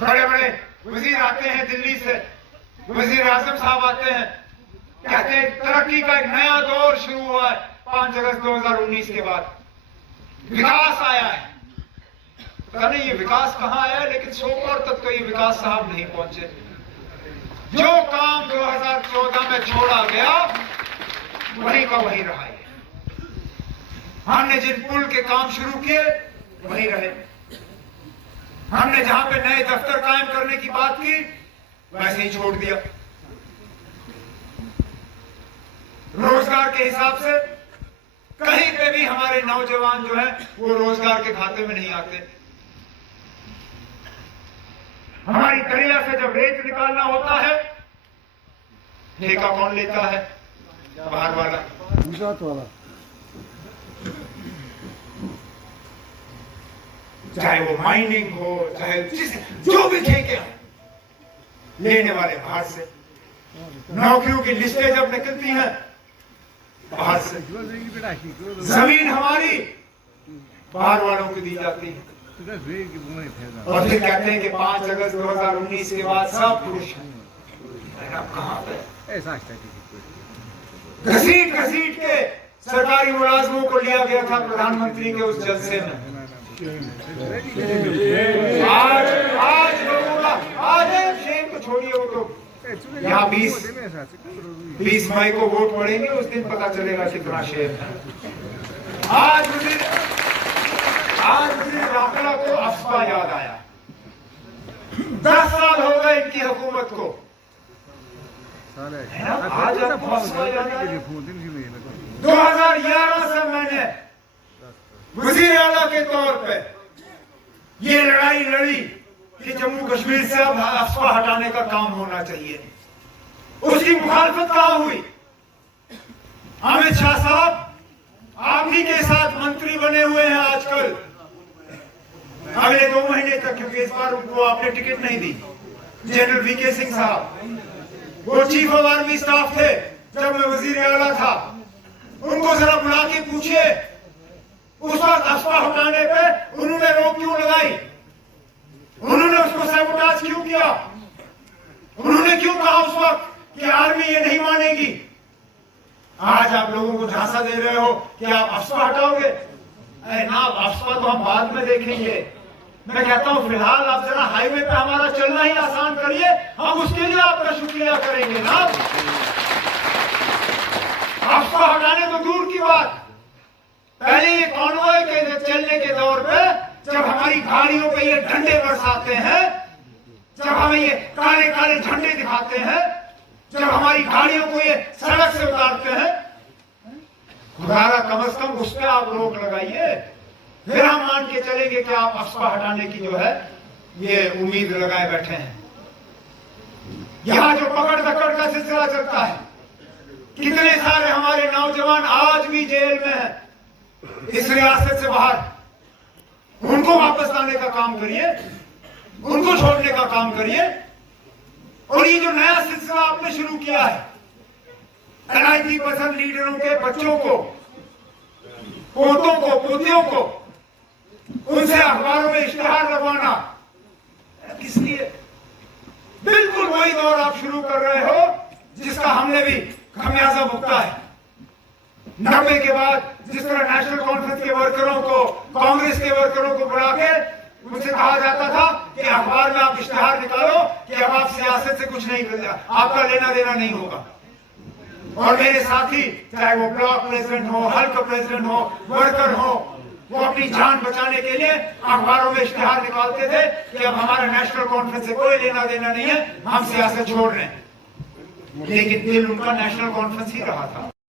बड़े बड़े वजीर आते हैं दिल्ली से, वजीर आजम साहब आते हैं, कहते हैं तरक्की का एक नया दौर शुरू हुआ है 5 अगस्त 2019 के बाद, विकास आया है। पता नहीं ये विकास कहाँ आया, लेकिन सोमवार तक तो ये विकास साहब नहीं पहुंचे। जो काम 2014 में छोड़ा गया वही का वही रहा है। हमने जिन पुल के काम शुरू किए वही रहे। हमने जहां पे नए दफ्तर कायम करने की बात की वैसे ही छोड़ दिया। रोजगार के हिसाब से कहीं पे भी हमारे नौजवान जो है वो रोजगार के खाते में नहीं आते। हमारी दरिया से जब रेत निकालना होता है ठेका कौन लेता है? बाहर वाला, गुजरात वाला। चाहे वो माइनिंग हो, चाहे जो भी ठेके हो, लेने वाले बाहर से। नौकरियों की लिस्टें जब निकलती हैं बाहर से, जमीन हमारी बाहर वालों को दी जाती है और फिर कहते हैं कि 5 अगस्त 2019 के बाद सब खुश हैं। अब कहां पे घसीट घसीट के सरकारी मुलाजमों को लिया गया था प्रधानमंत्री के उस जलसे में। आज लोगों का आज शेम को छोड़िए, वो तो यहाँ 20 मई को वोट पड़ेंगे, उस दिन पता चलेगा कितना शेम है। आज मुझे राफेला को अफवाह याद आया। 10 साल हो गए इनकी हुकूमत को, आज 2011 से मैंने वजीर आला के तौर पे ये लड़ाई लड़ी कि जम्मू कश्मीर से अब अफवाह हटाने का काम होना चाहिए। उसकी मुखालफत कहां हुई? अमित शाह साहब आप ही के साथ मंत्री बने हुए हैं आजकल, अगले 2 महीने तक, क्योंकि इस बार उनको आपने टिकट नहीं दी। जनरल वीके सिंह साहब वो चीफ ऑफ आर्मी स्टाफ थे जब मैं वजीर आला था, उनको जरा बुला के पूछिए उस वक्त अफवाह हटाने पे उन्होंने रोक क्यों लगाई, उन्होंने उसको सैबोटाज क्यों किया, उन्होंने क्यों कहा उस वक्त कि आर्मी ये नहीं मानेगी। आज आप लोगों को झांसा दे रहे हो कि आप अफवाह हटाओगे। ना, अफवाह तो हम बाद में देखेंगे। मैं कहता हूं फिलहाल आप जरा हाईवे पे हमारा चलना ही आसान करिए, हम उसके लिए आपका शुक्रिया करेंगे ना। अफवाह हटाने तो दूर की बात, पहले ये कॉन्वॉय के चलने के दौर पे जब हमारी गाड़ियों पे ये डंडे बरसाते हैं, जब हमें ये काले काले झंडे दिखाते हैं, जब हमारी गाड़ियों को ये सड़क से उतारते हैं, खुदारा कम से कम उस पर आप रोक लगाइए, फिर हम मान के चलेंगे कि आप अफवाह हटाने की जो है ये उम्मीद लगाए बैठे हैं। यहां जो पकड़ दकड़ का सिलसिला चलता है, कितने सारे हमारे नौजवान आज भी जेल में हैं, इस रियासत से बाहर, उनको वापस लाने का काम करिए, उनको छोड़ने का काम करिए। और ये जो नया सिलसिला आपने शुरू किया है, NIP पसंद लीडरों के बच्चों को, पोतों को, पोतियों को, उनसे अखबारों में इश्तिहार लगवाना, किस लिए? बिल्कुल वही दौर आप शुरू कर रहे हो जिसका हमने भी खमियाजा भुगता है। 90 के बाद जिस तरह नेशनल कॉन्फ्रेंस के वर्करों को, कांग्रेस के वर्करों को बुला के उनसे कहा जाता था कि अखबार में आप इश्तिहार निकालो कि अब आप सियासत से कुछ नहीं, आपका लेना देना नहीं होगा। और मेरे साथी, चाहे वो ब्लॉक प्रेसिडेंट हो, हल्का प्रेसिडेंट हो, वर्कर हो, वो अपनी जान बचाने के लिए अखबारों में इश्तिहार निकालते थे कि अब हमारा नेशनल कॉन्फ्रेंस से कोई लेना देना नहीं है, हम सियासत छोड़ रहे हैं। लेकिन दिल उनका नेशनल कॉन्फ्रेंस ही रहा था।